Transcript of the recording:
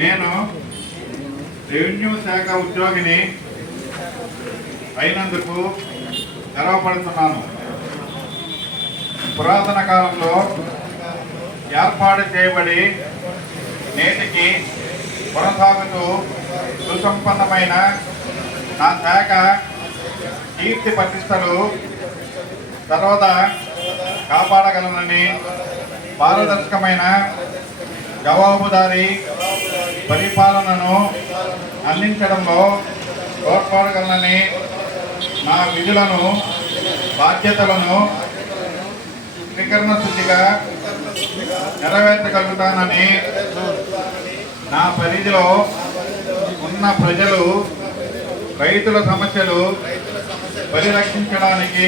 నేను రెవెన్యూ శాఖ ఉద్యోగిని అయినందుకు గర్వపడుతున్నాను. పురాతన కాలంలో ఏర్పాటు చేయబడి నేటికి కొనసాగుతూ సుసంపన్నమైన నా శాఖ కీర్తి ప్రతిష్టలు సర్వదా కాపాడగలనని, పారదర్శకమైన జవాబుదారీ పరిపాలనను అందించడంలో తోడ్పడగలనని, నా విధులను బాధ్యతలను త్రికరణ శుద్ధిగా నెరవేర్చగలుగుతానని, నా పరిధిలో ఉన్న ప్రజలు రైతుల సమస్యలు పరిరక్షించడానికి